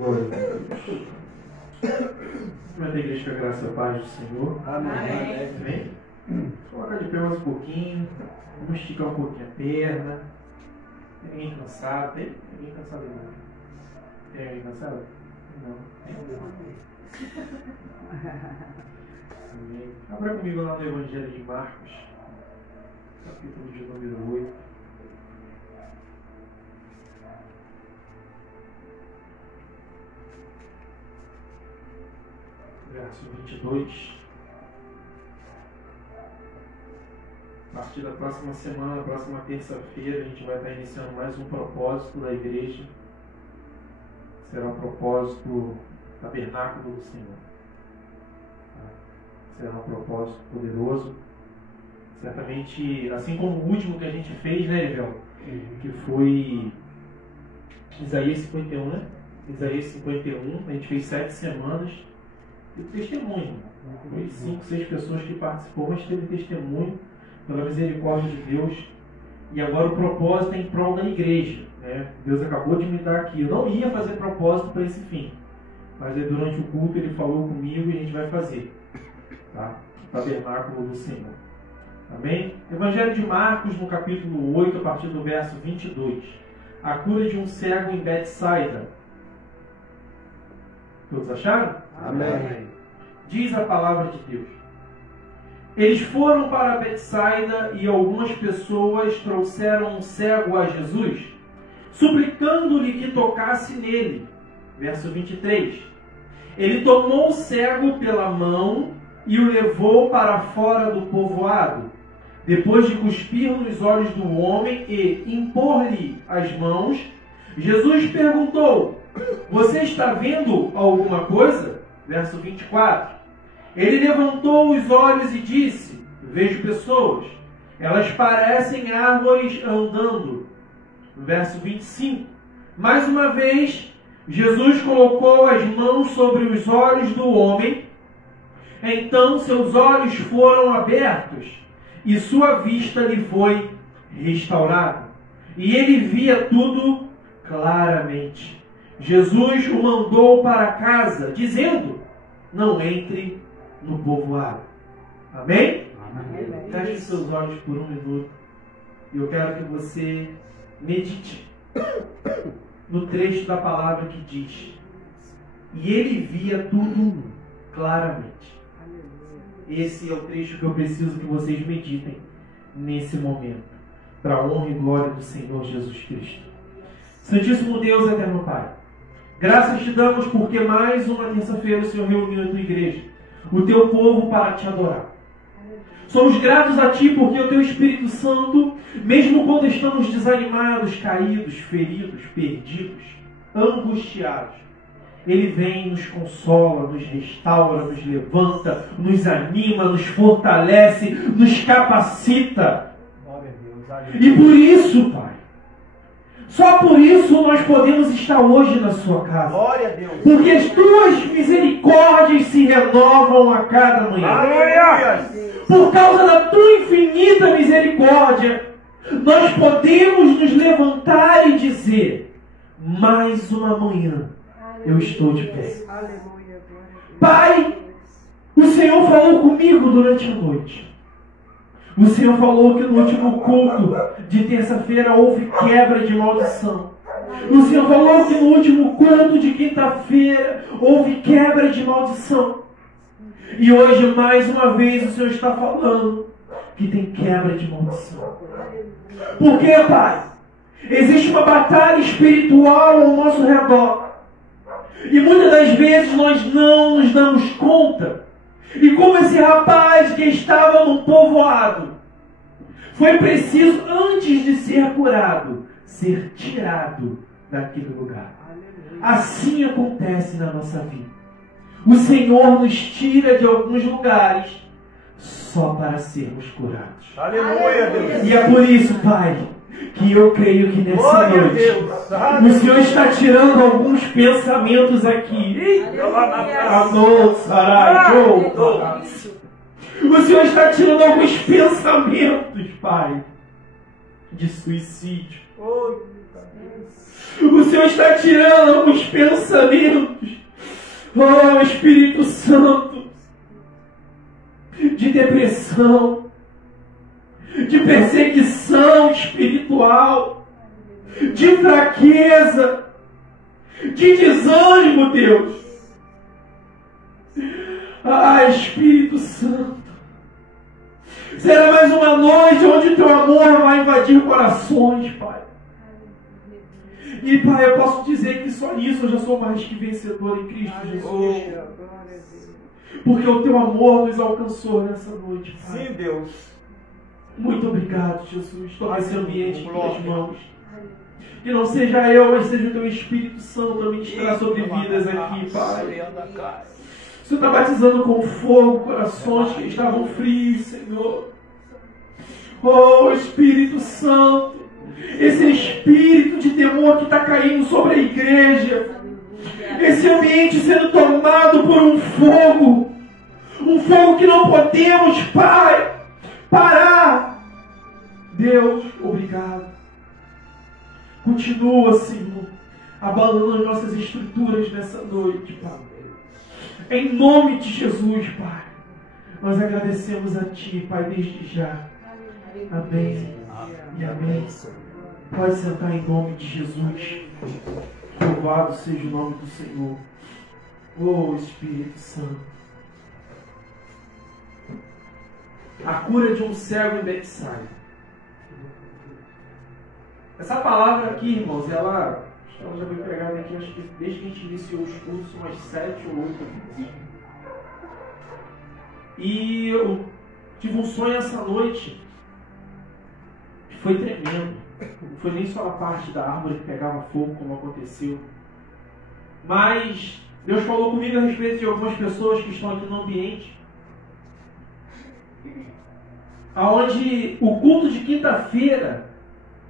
Glória a Deus. Vai ter igreja com a graça e a paz do Senhor. Amém. Amém? Coloca de pé mais um pouquinho. Vamos esticar um pouquinho a perna. Tem alguém cansado? Tem alguém cansado aí? Tem alguém cansado? Não. Amém. Abra comigo lá no Evangelho de Marcos, capítulo de número 8. Verso 22. A partir da próxima semana, próxima terça-feira, a gente vai estar iniciando mais um propósito da igreja. Será o propósito tabernáculo do Senhor. Será um propósito poderoso. Certamente, assim como o último que a gente fez, né, Evel? Que foi Isaías 51, né? Isaías 51, a gente fez 7 semanas. E testemunho. Foi 5, 6 pessoas que participou, mas teve testemunho pela misericórdia de Deus. E agora o propósito é em prol da igreja, né? Deus acabou de me dar aqui. Eu não ia fazer propósito para esse fim, mas aí durante o culto ele falou comigo e a gente vai fazer, tá? O tabernáculo do Senhor. Amém? Evangelho de Marcos, no capítulo 8, a partir do verso 22. A cura de um cego em Betsaida. Todos acharam? Amém. Diz a palavra de Deus. Eles foram para Betsaida e algumas pessoas trouxeram um cego a Jesus, suplicando-lhe que tocasse nele. Verso 23. Ele tomou o cego pela mão e o levou para fora do povoado. Depois de cuspir nos olhos do homem e impor-lhe as mãos, Jesus perguntou: você está vendo alguma coisa? Verso 24. Ele levantou os olhos e disse: vejo pessoas. Elas parecem árvores andando. Verso 25. Mais uma vez, Jesus colocou as mãos sobre os olhos do homem. Então seus olhos foram abertos e sua vista lhe foi restaurada. E ele via tudo claramente. Jesus o mandou para casa, dizendo: não entre no povoado. Amém? Amém. Feche seus olhos por um minuto. E eu quero que você medite no trecho da palavra que diz: e ele via tudo claramente. Esse é o trecho que eu preciso que vocês meditem nesse momento, para a honra e glória do Senhor Jesus Cristo. Santíssimo Deus, eterno Pai, graças te damos porque mais uma terça-feira o Senhor reuniu a tua igreja, o teu povo, para te adorar. Somos gratos a ti porque o teu Espírito Santo, mesmo quando estamos desanimados, caídos, feridos, perdidos, angustiados, ele vem, nos consola, nos restaura, nos levanta, nos anima, nos fortalece, nos capacita. E por isso, Pai, só por isso nós podemos estar hoje na sua casa. Glória a Deus. Porque as tuas misericórdias se renovam a cada manhã. Aleluia. Por causa da tua infinita misericórdia, nós podemos nos levantar e dizer: mais uma manhã eu estou de pé. Pai, o Senhor falou comigo durante a noite. O Senhor falou que no último culto de terça-feira houve quebra de maldição. O Senhor falou que no último culto de quinta-feira houve quebra de maldição. E hoje, mais uma vez, o Senhor está falando que tem quebra de maldição. Por quê, Pai? Existe uma batalha espiritual ao nosso redor. E muitas das vezes nós não nos damos conta. E como esse rapaz que estava no povoado, foi preciso, antes de ser curado, ser tirado daquele lugar. Assim acontece na nossa vida. O Senhor nos tira de alguns lugares só para sermos curados. Aleluia, Deus. E é por isso, Pai, que eu creio que nessa Glória a noite Deus. o Senhor está tirando alguns pensamentos aqui. O Senhor está tirando alguns pensamentos, Pai, de suicídio. O Senhor está tirando alguns pensamentos, oh Espírito Santo, de depressão, de perseguição espiritual, de fraqueza, de desânimo, Deus. Ah, Espírito Santo, será mais uma noite onde o Teu amor vai invadir corações, Pai. E, Pai, eu posso dizer que só nisso eu já sou mais que vencedor em Cristo Jesus. Porque o Teu amor nos alcançou nessa noite, Pai. Sim, Deus. Muito obrigado, Jesus. Toma esse ambiente em Tuas mãos. Que não seja eu, mas seja o Teu Espírito Santo a ministrar sobre vidas aqui, Pai. O Senhor está batizando com fogo corações que estavam frios, Senhor. Oh, Espírito Santo, esse espírito de temor que está caindo sobre a igreja, esse ambiente sendo tomado por um fogo que não podemos, Pai, parar. Deus, obrigado. Continua, Senhor, abalando as nossas estruturas nessa noite, Pai. Em nome de Jesus, Pai, nós agradecemos a Ti, Pai, desde já. Amém e amém. Pode sentar em nome de Jesus. Louvado seja o nome do Senhor. Oh, Espírito Santo. A cura de um cego em Betsaida. Essa palavra aqui, irmãos, ela já foi pregada aqui, acho que desde que a gente iniciou os cursos, umas 7 ou 8 vezes. E eu tive um sonho essa noite que foi tremendo. Não foi nem só a parte da árvore que pegava fogo, como aconteceu. Mas Deus falou comigo a respeito de algumas pessoas que estão aqui no ambiente, aonde o culto de quinta-feira,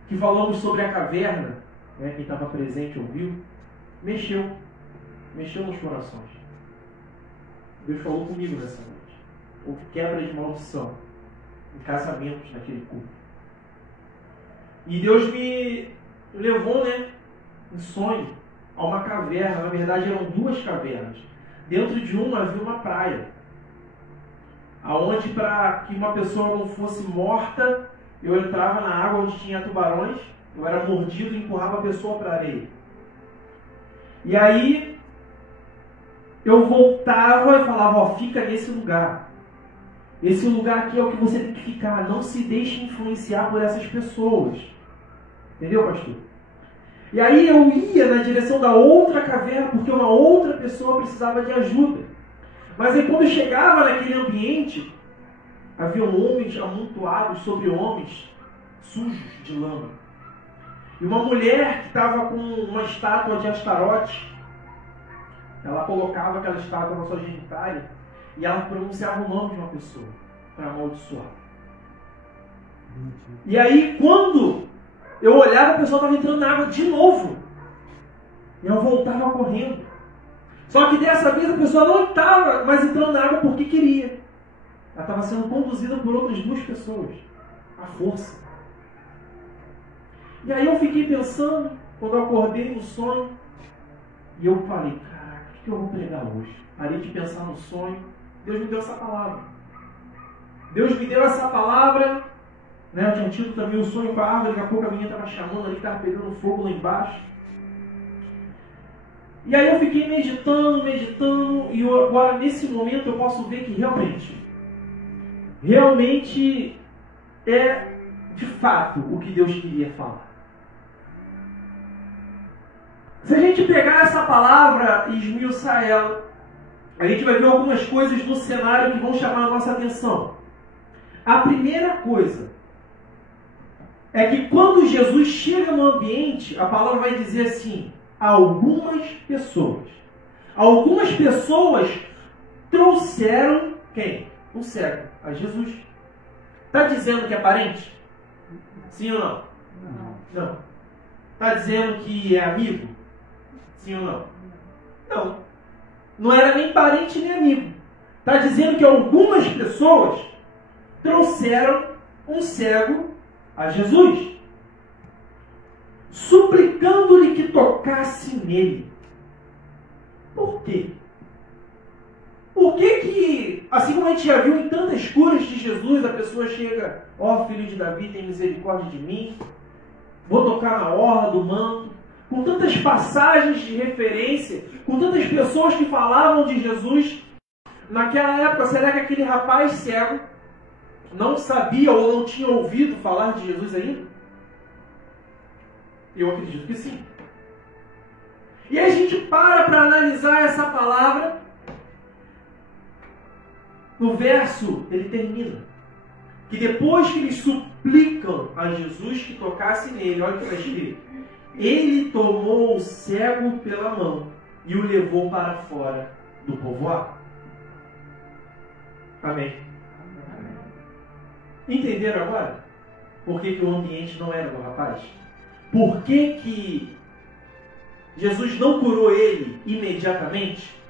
que falamos sobre a caverna, né, quem estava presente ouviu, mexeu nos corações. Deus falou comigo nessa noite. Houve quebra de maldição em casamentos naquele culto. E Deus me levou, em sonho, a uma caverna. Na verdade, eram 2 cavernas. Dentro de uma havia uma praia, aonde, para que uma pessoa não fosse morta, eu entrava na água onde tinha tubarões, eu era mordido e empurrava a pessoa para a areia. E aí eu voltava e falava, fica nesse lugar. Esse lugar aqui é o que você tem que ficar. Não se deixe influenciar por essas pessoas. Entendeu, pastor? E aí eu ia na direção da outra caverna, porque uma outra pessoa precisava de ajuda. Mas aí quando eu chegava naquele ambiente, havia homens amontoados sobre homens sujos de lama. E uma mulher que estava com uma estátua de Astarote, ela colocava aquela estátua na sua genitália e ela pronunciava o nome de uma pessoa para amaldiçoar. E aí quando eu olhava, a pessoa estava entrando na água de novo. E eu voltava correndo. Só que dessa vez a pessoa não estava mais entrando na água porque queria. Ela estava sendo conduzida por outras 2 pessoas. À força. E aí eu fiquei pensando, quando eu acordei no sonho, e eu falei, caraca, o que eu vou pregar hoje? Parei de pensar no sonho. Deus me deu essa palavra. Deus me deu essa palavra. Eu tinha tido também o sonho com a árvore, daqui a pouco a menina estava chamando ali, estava pegando fogo lá embaixo. E aí eu fiquei meditando, e agora nesse momento eu posso ver que realmente é de fato o que Deus queria falar. Se a gente pegar essa palavra e esmiuçar ela, a gente vai ver algumas coisas no cenário que vão chamar a nossa atenção. A primeira coisa é que quando Jesus chega no ambiente, a palavra vai dizer assim, algumas pessoas trouxeram quem? Um cego, a Jesus. Está dizendo que é parente? Sim ou não? Não. Está dizendo que é amigo? Sim ou não? Não. Não era nem parente nem amigo. Está dizendo que algumas pessoas trouxeram um cego a Jesus. suplicando-lhe que tocasse nele. Por quê? Por que, assim como a gente já viu em tantas curas de Jesus, a pessoa chega, ó filho de Davi, tem misericórdia de mim, vou tocar na orla do manto, com tantas passagens de referência, com tantas pessoas que falavam de Jesus, naquela época, será que aquele rapaz cego não sabia ou não tinha ouvido falar de Jesus ainda? Eu acredito que sim. E a gente para analisar essa palavra. No verso, ele termina. Que depois que eles suplicam a Jesus que tocasse nele, olha o que está escrito. Ele tomou o cego pela mão e o levou para fora do povoado. Amém. Entenderam agora? Por que o ambiente não era do rapaz? Por que Jesus não curou ele imediatamente?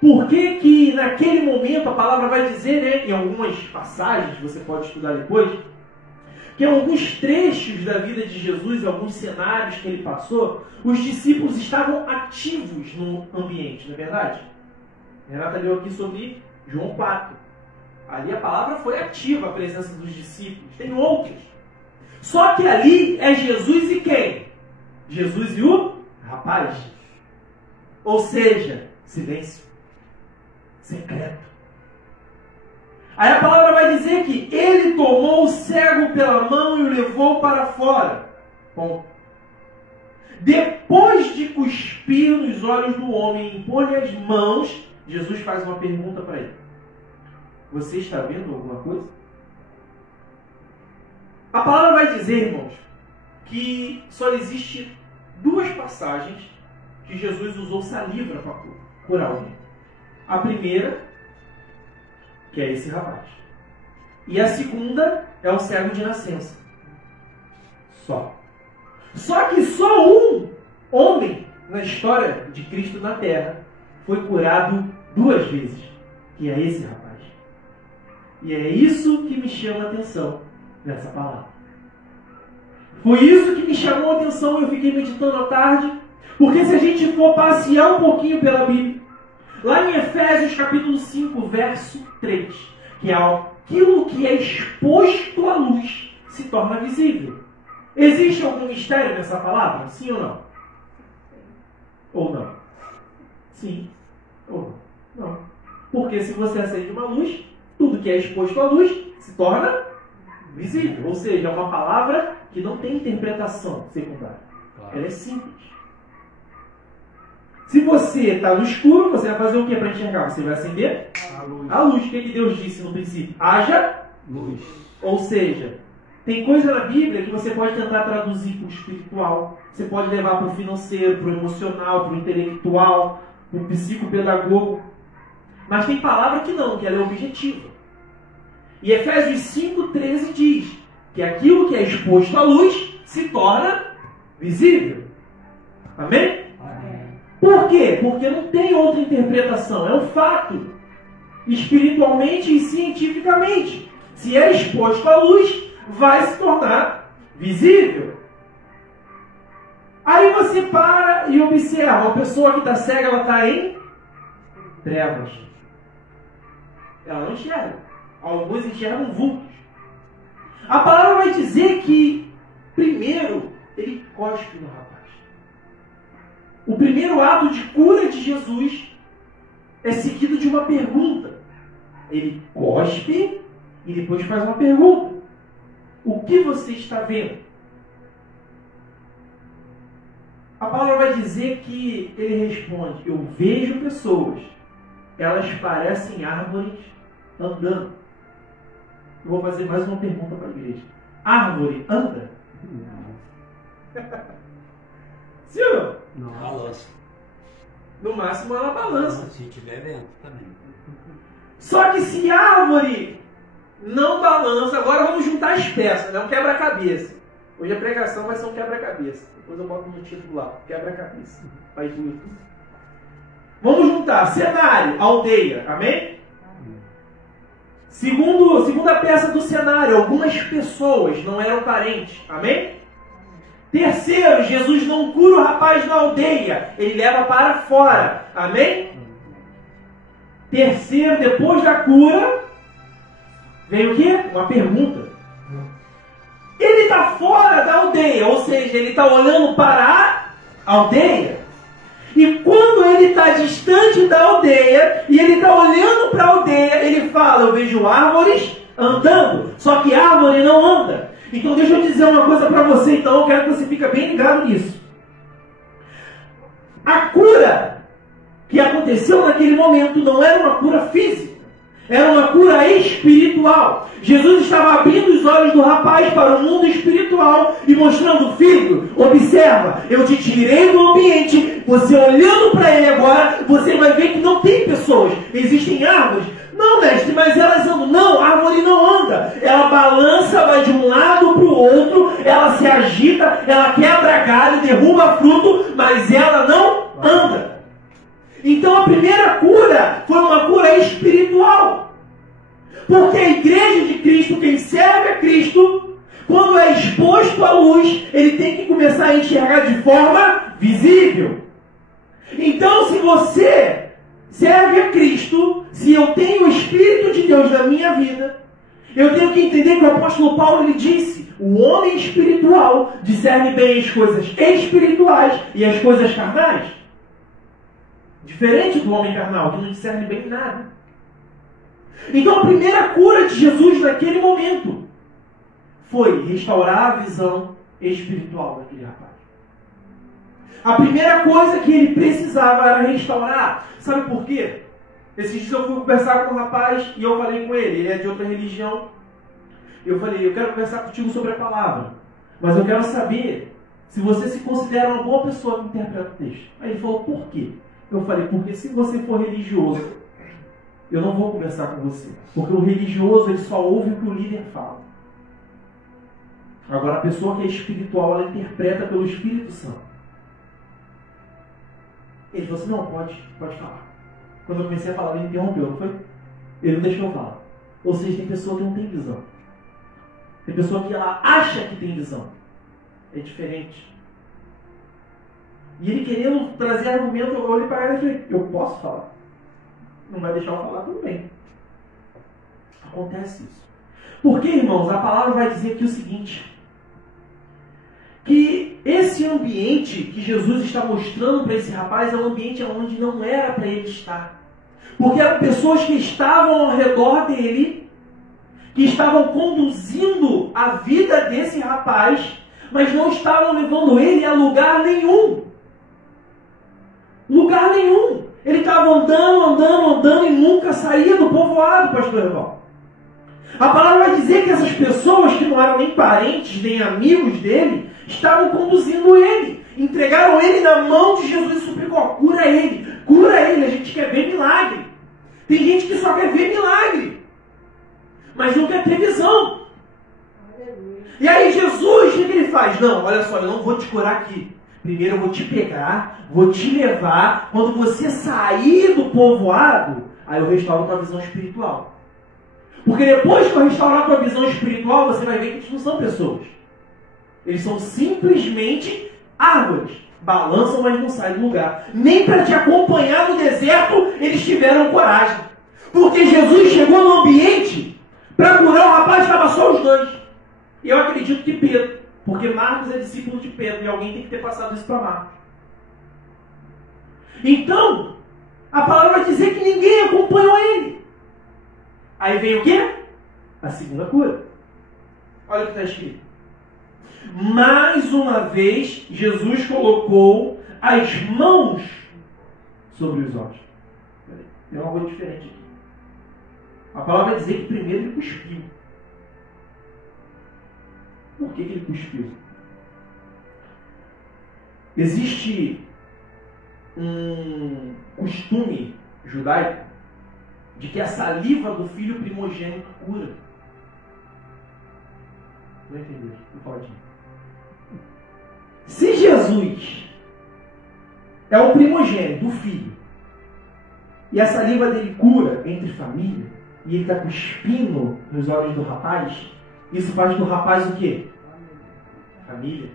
Por que naquele momento a palavra vai dizer, né, em algumas passagens, você pode estudar depois, que em alguns trechos da vida de Jesus, em alguns cenários que ele passou, os discípulos estavam ativos no ambiente, não é verdade? Renata leu aqui sobre João 4. Ali a palavra foi ativa, a presença dos discípulos. Tem outros. Só que ali é Jesus e quem? Jesus e o rapaz. Ou seja, silêncio. Secreto. Aí a palavra vai dizer que ele tomou o cego pela mão e o levou para fora. Bom. Depois de cuspir nos olhos do homem e impor-lhe as mãos, Jesus faz uma pergunta para ele. Você está vendo alguma coisa? A palavra vai dizer, irmãos, que só existe duas passagens que Jesus usou saliva para curar alguém. A primeira, que é esse rapaz. E a segunda é o cego de nascença. Só que só um homem na história de Cristo na Terra foi curado 2 vezes. Que é esse rapaz. E é isso que me chama a atenção nessa palavra. Foi isso que me chamou a atenção. Eu fiquei meditando à tarde. Porque se a gente for passear um pouquinho pela Bíblia, lá em Efésios capítulo 5, verso 3, que é aquilo que é exposto à luz se torna visível. Existe algum mistério nessa palavra? Sim ou não? Ou não? Sim ou não? Não. Porque se você acende uma luz, tudo que é exposto à luz se torna visível. Ou seja, é uma palavra que não tem interpretação secundária. Ela é simples. Se você está no escuro, você vai fazer o que para enxergar? Você vai acender A luz. a luz. O que Deus disse no princípio? Haja Luz. Ou seja, tem coisa na Bíblia que você pode tentar traduzir para o espiritual, você pode levar para o financeiro, para o emocional, para o intelectual, para o psicopedagogo. Mas tem palavra que não, que ela é objetiva. E Efésios 5,13 diz que aquilo que é exposto à luz se torna visível. Amém? Por quê? Porque não tem outra interpretação. É um fato. Espiritualmente e cientificamente. Se é exposto à luz, vai se tornar visível. Aí você para e observa. A pessoa que está cega, ela está em trevas. Ela não enxerga. Alguns enxergam vultos. A palavra vai dizer que, primeiro, ele cospe no rapaz. O primeiro ato de cura de Jesus é seguido de uma pergunta. Ele cospe e depois faz uma pergunta. O que você está vendo? A palavra vai dizer que ele responde: eu vejo pessoas, elas parecem árvores andando. Eu vou fazer mais uma pergunta para a igreja. Árvore anda? Sim ou não? Não. Balança. No máximo ela balança. Se tiver vento também. Só que se árvore não balança, agora vamos juntar as peças, né? Um quebra-cabeça. Hoje a pregação vai ser um quebra-cabeça. Depois eu boto no título lá, quebra-cabeça. Vai tudo. Vamos juntar cenário, aldeia, amém? Segunda peça do cenário, algumas pessoas não eram parentes, amém? Terceiro, Jesus não cura o rapaz na aldeia, ele leva para fora. Amém? Terceiro, depois da cura, vem o quê? Uma pergunta. Ele está fora da aldeia, ou seja, ele está olhando para a aldeia. E quando ele está distante da aldeia, e ele está olhando para a aldeia, ele fala, eu vejo árvores andando, só que árvore não anda. Então deixa eu dizer uma coisa para você, então eu quero que você fique bem ligado nisso. A cura que aconteceu naquele momento não era uma cura física, era uma cura espiritual. Jesus estava abrindo os olhos do rapaz para o mundo espiritual e mostrando, filho, observa, eu te tirei do ambiente, você olhando para ele agora, você vai ver que não tem pessoas, existem árvores. Não, mestre, mas elas andam. Não, a árvore não anda. Ela balança, vai de um lado para o outro, ela se agita, ela quebra galho, derruba fruto, mas ela não anda. Então a primeira cura foi uma cura espiritual. Porque a igreja de Cristo, quem serve a Cristo, quando é exposto à luz, ele tem que começar a enxergar de forma visível. Então, se você serve a Cristo, se eu tenho o Espírito de Deus na minha vida, eu tenho que entender que o apóstolo Paulo ele disse, o homem espiritual discerne bem as coisas espirituais e as coisas carnais. Diferente do homem carnal, que não discerne bem nada. Então a primeira cura de Jesus naquele momento foi restaurar a visão espiritual daquele rapaz. A primeira coisa que ele precisava era restaurar. Sabe por quê? Esses dias eu fui conversar com um rapaz e eu falei com ele, ele é de outra religião. Eu falei, eu quero conversar contigo sobre a palavra, mas eu quero saber se você se considera uma boa pessoa que interpreta o texto. Aí ele falou, por quê? Eu falei, porque se você for religioso, eu não vou conversar com você. Porque o religioso, ele só ouve o que o líder fala. Agora, a pessoa que é espiritual, ela interpreta pelo Espírito Santo. Ele falou assim, não, pode falar. Quando eu comecei a falar, ele interrompeu, não foi? Ele não deixou eu falar. Ou seja, tem pessoa que não tem visão. Tem pessoa que ela acha que tem visão. É diferente. E ele querendo trazer argumento, eu olhei para ele e falei, eu posso falar. Não vai deixar eu falar, tudo bem. Acontece isso. Porque, irmãos, a palavra vai dizer aqui o seguinte, que esse ambiente que Jesus está mostrando para esse rapaz é um ambiente onde não era para ele estar. Porque eram pessoas que estavam ao redor dele, que estavam conduzindo a vida desse rapaz, mas não estavam levando ele a lugar nenhum. Lugar nenhum. Ele estava andando e nunca saía do povoado, pastor Eval. A palavra vai dizer que essas pessoas que não eram nem parentes, nem amigos dele, estavam conduzindo ele. Entregaram ele na mão de Jesus e suplicou, cura ele, a gente quer ver milagre. Tem gente que só quer ver milagre, mas não quer ter visão. E aí Jesus, o que ele faz? Não, olha só, eu não vou te curar aqui. Primeiro eu vou te pegar, vou te levar. Quando você sair do povoado, aí eu restauro a tua visão espiritual. Porque depois que eu restaurar a tua visão espiritual, você vai ver que eles não são pessoas. Eles são simplesmente árvores. Balançam, mas não saem do lugar. Nem para te acompanhar no deserto, eles tiveram coragem. Porque Jesus chegou no ambiente para curar o rapaz, estava só os dois. E eu acredito que Pedro. Porque Marcos é discípulo de Pedro. E alguém tem que ter passado isso para Marcos. Então, a palavra vai dizer que ninguém acompanhou ele. Aí vem o quê? A segunda cura. Olha o que está escrito. Mais uma vez, Jesus colocou as mãos sobre os olhos. Tem uma coisa diferente aqui. A palavra vai dizer que primeiro ele cuspiu. Por que ele cuspiu? Existe um costume judaico de que a saliva do filho primogênito cura. Não entendeu? Não pode. Se Jesus é o primogênito do filho e a saliva dele cura entre família e ele está cuspindo nos olhos do rapaz, isso faz do rapaz o quê? Família.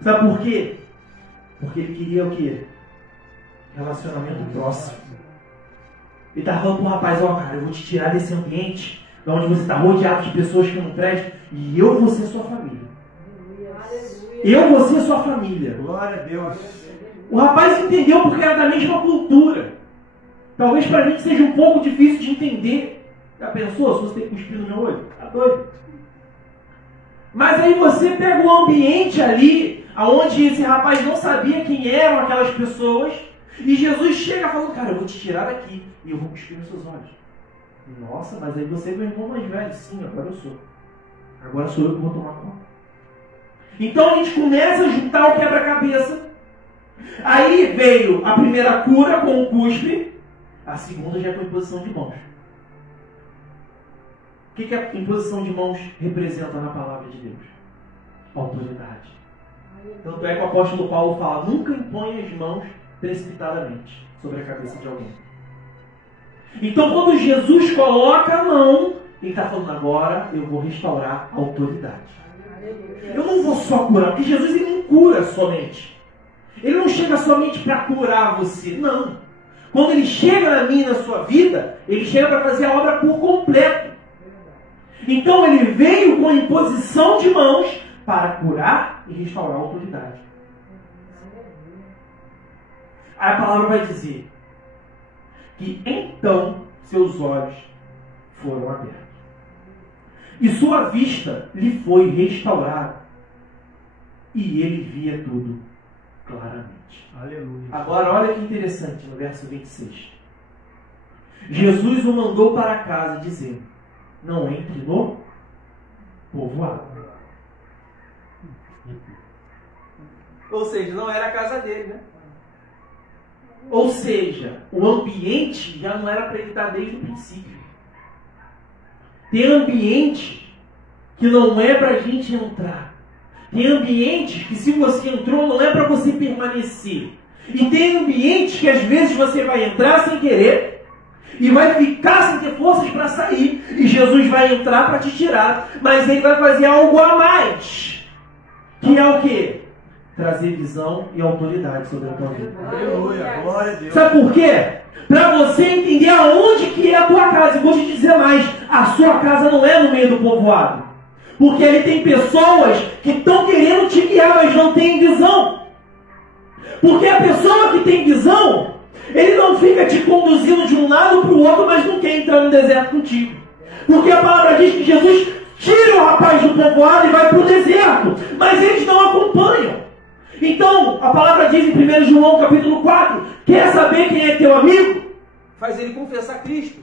Sabe por quê? Porque ele queria o quê? Relacionamento próximo. Ele estava falando pro rapaz, ó, cara, eu vou te tirar desse ambiente onde você está rodeado de pessoas que não prestam e eu vou ser sua família. Eu vou ser sua família. Glória a Deus. O rapaz entendeu porque era da mesma cultura. Talvez para a gente seja um pouco difícil de entender. Já pensou se você tem que cuspir no meu olho? Tá doido? Mas aí você pega o ambiente ali, onde esse rapaz não sabia quem eram aquelas pessoas, e Jesus chega falando, cara, eu vou te tirar daqui e eu vou cuspir nos seus olhos. Nossa, mas aí você é meu irmão mais velho. Sim, agora eu sou. Agora sou eu que vou tomar conta. Então a gente começa a juntar o quebra-cabeça. Aí veio a primeira cura com o cuspe, a segunda já é com a imposição de mãos. O que a imposição de mãos representa na palavra de Deus? Autoridade. Tanto é que o apóstolo Paulo fala, nunca impõe as mãos precipitadamente sobre a cabeça de alguém. Então quando Jesus coloca a mão, ele está falando, agora eu vou restaurar a autoridade. Eu não vou só curar, porque Jesus ele não cura somente. Ele não chega somente para curar você, não. Quando ele chega na minha e na sua vida, ele chega para fazer a obra por completo. Então ele veio com a imposição de mãos para curar e restaurar a autoridade. Aí a palavra vai dizer que então seus olhos foram abertos. E sua vista lhe foi restaurada. E ele via tudo claramente. Aleluia. Agora olha que interessante no verso 26. Jesus o mandou para casa dizendo, não entre no povoado. Ou seja, não era a casa dele, né? Ou seja, o ambiente já não era para ele estar desde o princípio. Tem ambiente que não é para a gente entrar. Tem ambientes que se você entrou não é para você permanecer. E tem ambientes que às vezes você vai entrar sem querer e vai ficar sem ter forças para sair. E Jesus vai entrar para te tirar. Mas ele vai fazer algo a mais. Que é o quê? Trazer visão e autoridade sobre a tua vida. Aleluia. Glória a Deus. Sabe por quê? Para você entender aonde que é a tua casa. E vou te dizer mais. A sua casa não é no meio do povoado. Porque ali tem pessoas que estão querendo te guiar, mas não têm visão. Porque a pessoa que tem visão, ele não fica te conduzindo de um lado para o outro, mas não quer entrar no deserto contigo. Porque a palavra diz que Jesus tira o rapaz do povoado e vai para o deserto. Mas eles não acompanham. Então, a palavra diz em 1 João capítulo 4, quer saber quem é teu amigo? Faz ele confessar Cristo.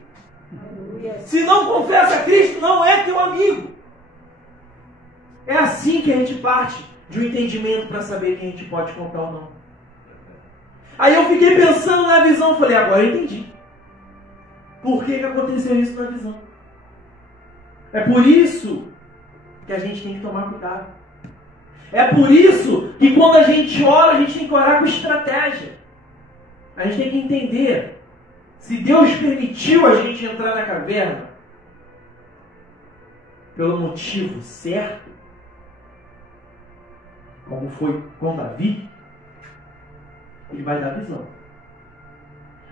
Se não confessa Cristo, não é teu amigo. É assim que a gente parte de um entendimento para saber quem a gente pode contar ou não. Aí eu fiquei pensando na visão, falei, agora eu entendi. Por que aconteceu isso na visão? É por isso que a gente tem que tomar cuidado. É por isso que quando a gente ora, a gente tem que orar com estratégia. A gente tem que entender, se Deus permitiu a gente entrar na caverna pelo motivo certo, como foi com Davi, ele vai dar visão.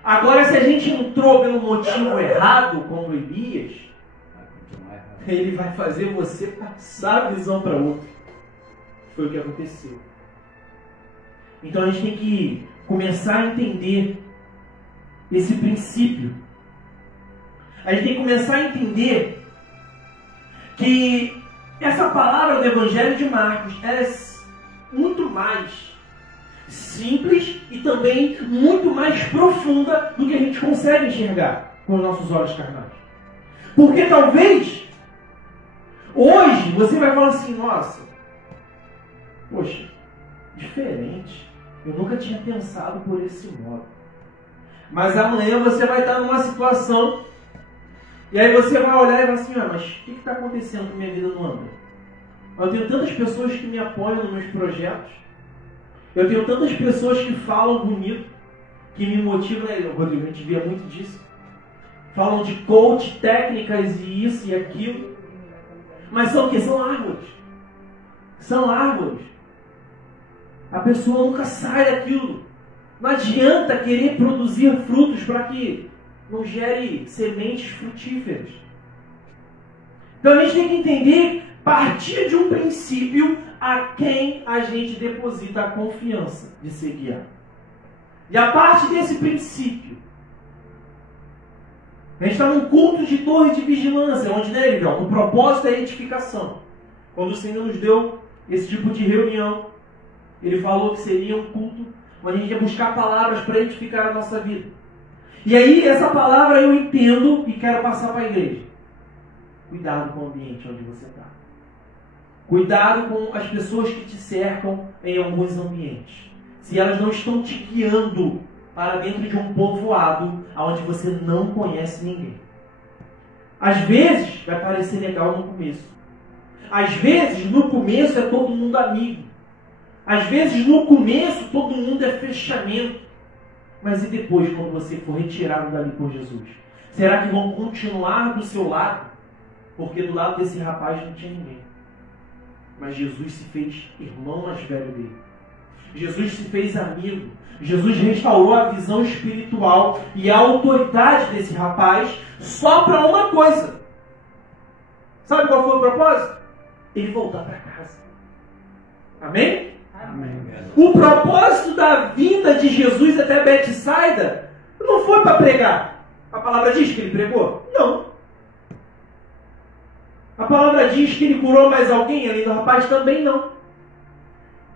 Agora, se a gente entrou pelo motivo errado, como Elias, ele vai fazer você passar a visão para outro. Foi o que aconteceu. Então a gente tem que começar a entender esse princípio. A gente tem que começar a entender que essa palavra do Evangelho de Marcos, ela é muito mais simples e também muito mais profunda do que a gente consegue enxergar com os nossos olhos carnais. Porque talvez hoje você vai falar assim, nossa, poxa, diferente. Eu nunca tinha pensado por esse modo. Mas amanhã você vai estar numa situação e aí você vai olhar e vai assim, mas o que está acontecendo que minha vida não anda? Eu tenho tantas pessoas que me apoiam nos meus projetos. Eu tenho tantas pessoas que falam bonito, que me motivam. Rodrigo, a gente via muito disso. Falam de coach, técnicas e isso e aquilo. Mas são o quê? São árvores. São árvores. A pessoa nunca sai daquilo. Não adianta querer produzir frutos para que não gere sementes frutíferas. Então a gente tem que entender, partir de um princípio a quem a gente deposita a confiança de ser guiado. E a partir desse princípio, a gente está num culto de torre de vigilância, onde, né, Miguel, o propósito é a edificação. Quando o Senhor nos deu esse tipo de reunião, Ele falou que seria um culto onde a gente ia buscar palavras para edificar a nossa vida. E aí, essa palavra eu entendo e quero passar para a igreja. Cuidado com o ambiente onde você está. Cuidado com as pessoas que te cercam em alguns ambientes. Se elas não estão te guiando para dentro de um povoado onde você não conhece ninguém. Às vezes vai parecer legal no começo. Às vezes no começo é todo mundo amigo. Às vezes no começo todo mundo é fechamento. Mas e depois, quando você for retirado dali por Jesus? Será que vão continuar do seu lado? Porque do lado desse rapaz não tinha ninguém. Mas Jesus se fez irmão mais velho dele. Jesus se fez amigo. Jesus restaurou a visão espiritual e a autoridade desse rapaz só para uma coisa. Sabe qual foi o propósito? Ele voltar para casa. Amém? Amém. O propósito da vinda de Jesus até Betsaida não foi para pregar. A palavra diz que ele pregou? Não. A palavra diz que ele curou mais alguém além do rapaz? Também não.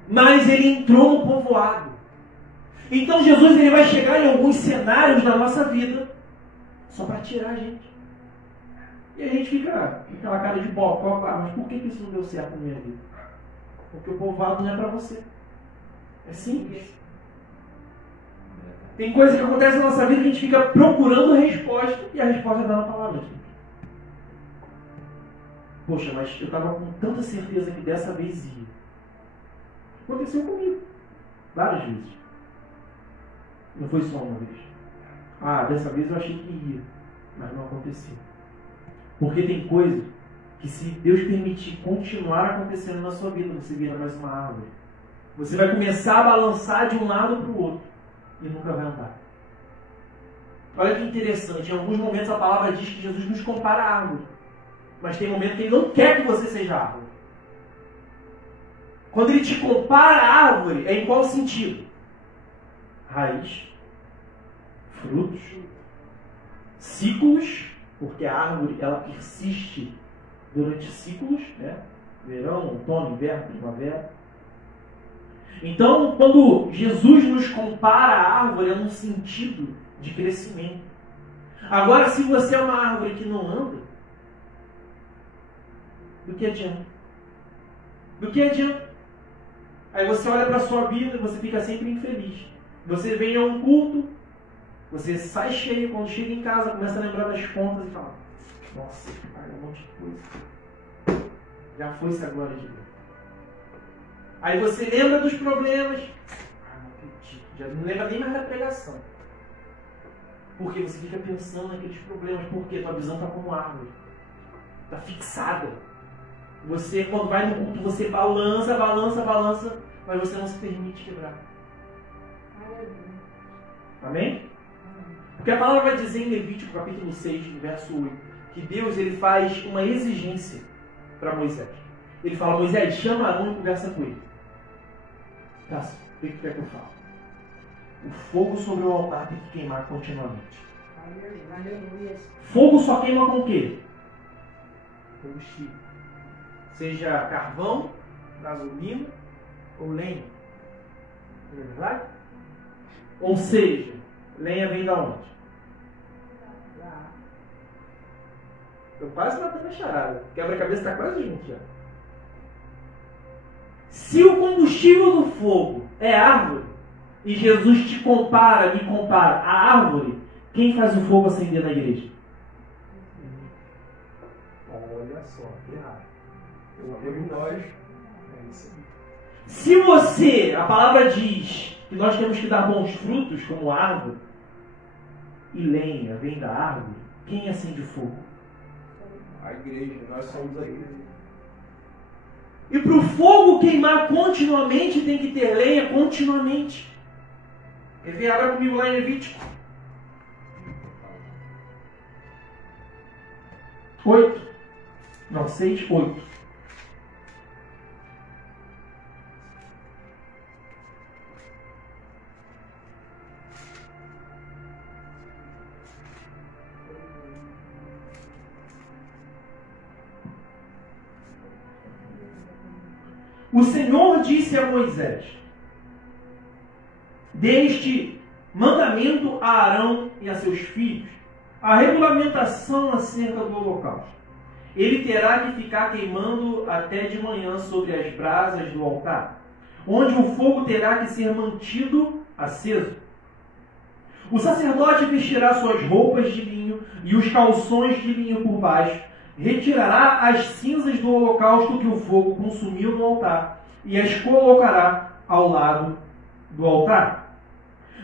Mas ele entrou no povoado. Então Jesus ele vai chegar em alguns cenários da nossa vida só para tirar a gente. E a gente fica com aquela cara de bocó, mas por que isso não deu certo na minha vida? Porque o povoado não é para você. É simples. Tem coisa que acontece na nossa vida que a gente fica procurando resposta e a resposta está na palavra. Poxa, mas eu estava com tanta certeza que dessa vez ia. Aconteceu comigo. Várias vezes. Não foi só uma vez. Dessa vez eu achei que ia. Mas não aconteceu. Porque tem coisa que se Deus permitir continuar acontecendo na sua vida, você vira mais uma árvore. Você vai começar a balançar de um lado para o outro. E nunca vai andar. Olha que interessante. Em alguns momentos a palavra diz que Jesus nos compara à árvore. Mas tem momentos que Ele não quer que você seja árvore. Quando Ele te compara à árvore, é em qual sentido? Raiz, frutos, ciclos, porque a árvore ela persiste durante ciclos, né? Verão, outono, inverno, primavera. Então, quando Jesus nos compara à árvore, é num sentido de crescimento. Agora, se você é uma árvore que não anda, do que adianta? Do que adianta? Aí você olha para a sua vida e você fica sempre infeliz. Você vem a um culto, você sai cheio, quando chega em casa, começa a lembrar das contas e fala: nossa, paga um monte de coisa. Já foi-se a glória de Deus. Aí você lembra dos problemas. Não acredito. Já não lembra nem mais da pregação. Porque você fica pensando naqueles problemas. Porque tua visão está como árvore. Está fixada. Você, quando vai no culto, você balança, mas você não se permite quebrar. Amém? Porque a palavra vai dizer em Levítico, capítulo 6, verso 8, que Deus ele faz uma exigência para Moisés. Ele fala: Moisés, chama Arão e conversa com ele. Tá, o que quer que eu falo? O fogo sobre o altar tem que queimar continuamente. Fogo só queima com o quê? Combustível. Seja carvão, gasolina ou lenha. Não é verdade? Ou seja, lenha vem da onde? Estou quase matando a charada. Quebra-cabeça está quase junto já. Se o combustível do fogo é árvore, e Jesus te compara, me compara a árvore, quem faz o fogo acender na igreja? Olha só, que errado. Se você, a palavra diz que nós temos que dar bons frutos como árvore, e lenha vem da árvore, quem acende o fogo? A igreja, nós somos a igreja. E para o fogo queimar continuamente tem que ter lenha continuamente. Quer ver? Abra comigo lá em Levítico 6, 8. O Senhor disse a Moisés: dê este mandamento a Arão e a seus filhos, a regulamentação acerca do holocausto. Ele terá que ficar queimando até de manhã sobre as brasas do altar, onde o fogo terá que ser mantido aceso. O sacerdote vestirá suas roupas de linho e os calções de linho por baixo, retirará as cinzas do holocausto que o fogo consumiu no altar e as colocará ao lado do altar.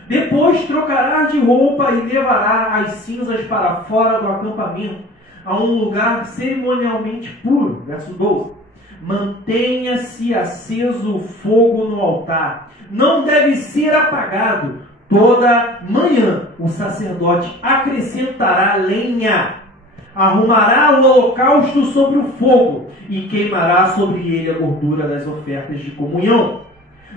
Depois trocará de roupa e levará as cinzas para fora do acampamento, a um lugar cerimonialmente puro. Verso 12. Mantenha-se aceso o fogo no altar. Não deve ser apagado. Toda manhã o sacerdote acrescentará lenha, arrumará o holocausto sobre o fogo e queimará sobre ele a gordura das ofertas de comunhão.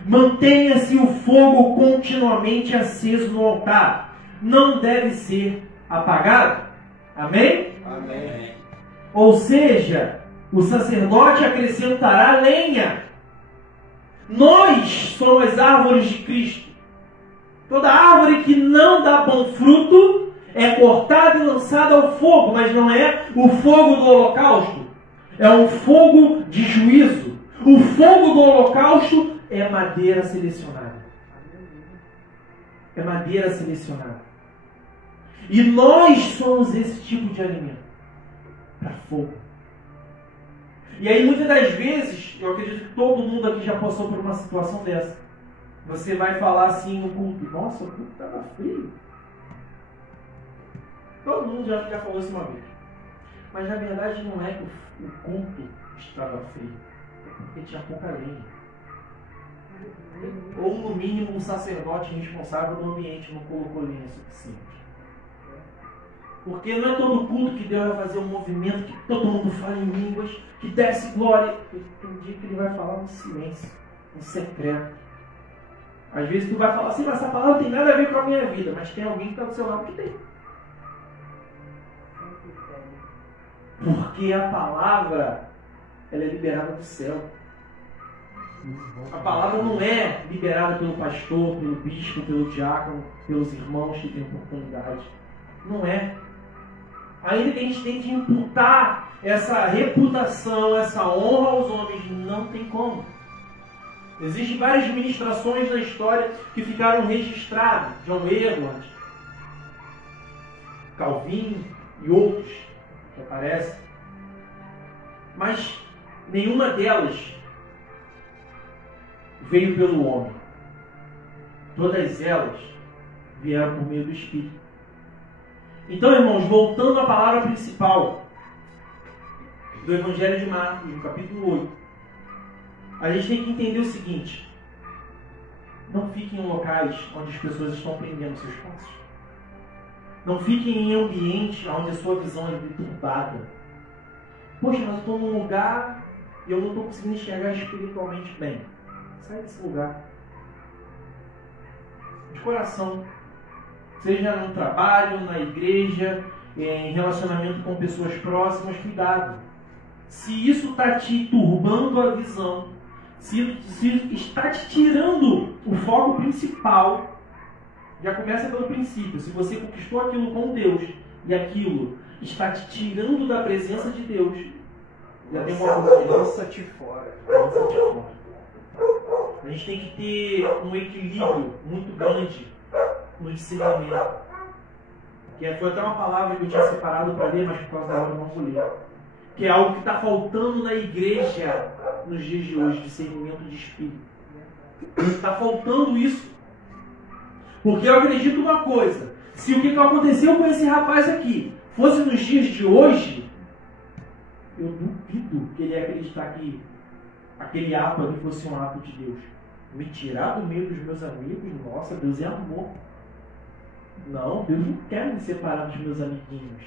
Mantenha-se o fogo continuamente aceso no altar. Não deve ser apagado. Amém? Amém. Ou seja, o sacerdote acrescentará lenha. Nós somos árvores de Cristo. Toda árvore que não dá bom fruto é cortada e lançada ao fogo, mas não é o fogo do holocausto. É um fogo de juízo. O fogo do holocausto é madeira selecionada. É madeira selecionada. E nós somos esse tipo de alimento para fogo. E aí muitas das vezes, eu acredito que todo mundo aqui já passou por uma situação dessa. Você vai falar assim no culto: nossa, o culto estava frio. Todo mundo já falou isso uma vez. Mas na verdade não é que o culto estava frio, é porque tinha pouca lenha. Ou no mínimo um sacerdote responsável do ambiente não colocou lenha suficiente. Porque não é todo culto que Deus vai fazer um movimento que todo mundo fala em línguas, que desce glória. Tem um dia que Ele vai falar no silêncio, no secreto. Às vezes tu vai falar assim: mas essa palavra não tem nada a ver com a minha vida. Mas tem alguém que está do seu lado que tem. Porque a palavra, ela é liberada do céu. A palavra não é liberada pelo pastor, pelo bispo, pelo diácono, pelos irmãos que têm oportunidade. Não é. Ainda que a gente tente imputar essa reputação, essa honra aos homens, não tem como. Existem várias ministrações na história que ficaram registradas. John Edwards, Calvin e outros que aparecem. Mas nenhuma delas veio pelo homem. Todas elas vieram por meio do Espírito. Então, irmãos, voltando à palavra principal do Evangelho de Marcos, no capítulo 8, a gente tem que entender o seguinte: não fiquem em locais onde as pessoas estão prendendo seus passos. Não fiquem em ambientes onde a sua visão é deturbada. Poxa, mas eu estou num lugar e eu não estou conseguindo enxergar espiritualmente bem. Sai desse lugar. De coração. Seja no trabalho, na igreja, em relacionamento com pessoas próximas, cuidado. Se isso está te turbando a visão, se está te tirando o foco principal, já começa pelo princípio. Se você conquistou aquilo com Deus e aquilo está te tirando da presença de Deus, já tem uma coisa. Lança-te fora. Lança-te fora. A gente tem que ter um equilíbrio muito grande no discernimento. Que foi até uma palavra que eu tinha separado para ler, mas por causa da hora eu não vou ler. Que é algo que está faltando na igreja nos dias de hoje, discernimento de espírito. Está faltando isso. Porque eu acredito uma coisa: se o que aconteceu com esse rapaz aqui fosse nos dias de hoje, eu duvido que ele ia acreditar que aquele ato ali fosse um ato de Deus. Me tirar do meio dos meus amigos? Nossa, Deus é amor. Não, Deus não quer me separar dos meus amiguinhos.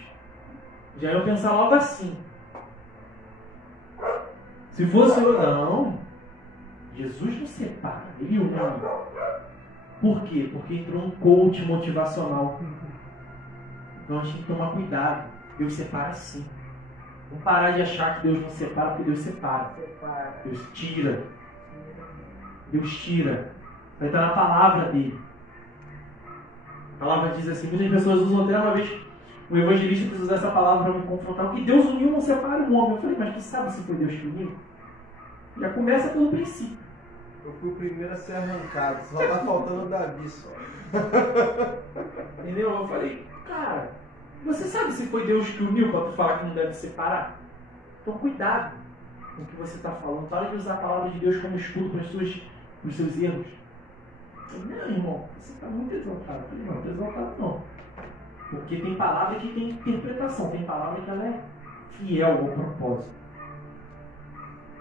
Já eu pensar logo assim. Se fosse eu, não. Jesus não separa, Ele une. Por quê? Porque entrou um coach motivacional. Então a gente tem que tomar cuidado. Deus separa sim. Vamos parar de achar que Deus não separa, porque Deus separa. Deus tira. Deus tira. Vai estar na palavra dele. A palavra diz assim, muitas pessoas usam até uma vez, o evangelista precisa usar essa palavra para me confrontar. O que Deus uniu não separa o homem. Eu falei, mas tu sabe se foi Deus que uniu? Já começa pelo princípio. Eu fui o primeiro a ser arrancado, só tá faltando o Davi só. Entendeu? Eu falei, cara, você sabe se foi Deus que uniu para tu falar que não deve separar? Então cuidado com o que você está falando. Para de usar a palavra de Deus como escudo para os seus erros. Não, irmão, você está muito exaltado. Eu falei, não, estou exaltado não. Porque tem palavra que tem interpretação, tem palavra que ela é fiel ao propósito.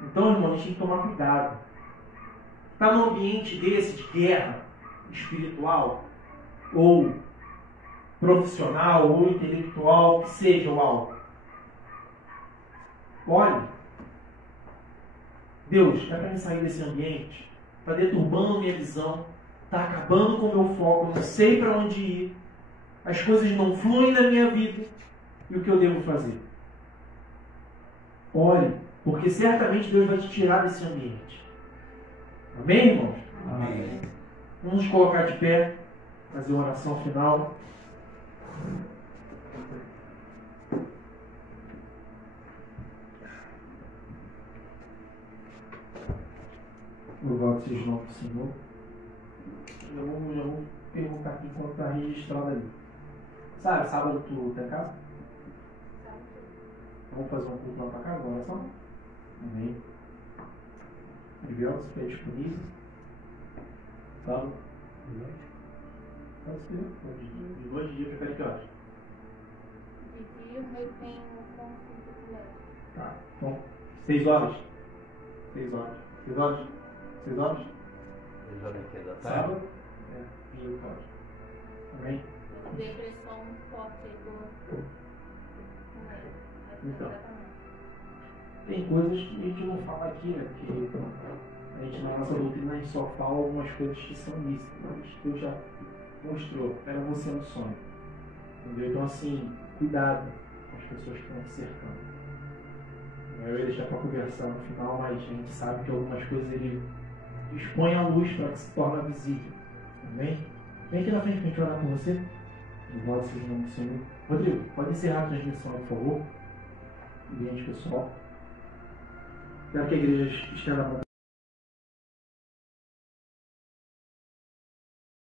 Então, irmão, a gente tem que tomar cuidado. Está num ambiente desse de guerra espiritual, ou profissional, ou intelectual, que seja o algo. Olhe, Deus, dá para me sair desse ambiente? Está deturbando minha visão, está acabando com o meu foco, eu não sei para onde ir, as coisas não fluem na minha vida, e o que eu devo fazer? Olhe, porque certamente Deus vai te tirar desse ambiente. Amém, irmãos? Amém. Vamos nos colocar de pé, fazer uma oração final. Louvado seja o nome do Senhor. Já vou perguntar aqui enquanto está registrado ali. Sabe, sábado tu tá em casa? Vamos fazer um culto lá para casa, uma oração? Amém. Enviar se estiver disponível. Sábado? De noite? Pode ser. De noite, de dia, prefere que horas? De dia, mas tem um consulta. Tá. Então, 6 horas. 6 horas. 6 horas? 6 horas? 6 horas aqui da tarde. Sábado? É, 28 horas. Amém? Depressão forte do. Então. Tem coisas que a gente não fala aqui, né? Porque a gente, na nossa doutrina, a gente só fala algumas coisas que são lícitas. Mas Deus já mostrou, era você no sonho. Entendeu? Então, assim, cuidado com as pessoas que estão te cercando. Eu ia deixar para conversar no final, mas a gente sabe que algumas coisas ele expõe a luz para que se torne visível. Amém? Vem aqui na frente para a gente orar com você. Louvado seja o nome do Senhor. Rodrigo, pode encerrar a transmissão, por favor. Ambiente pessoal. Quero que a igreja estenda a mão.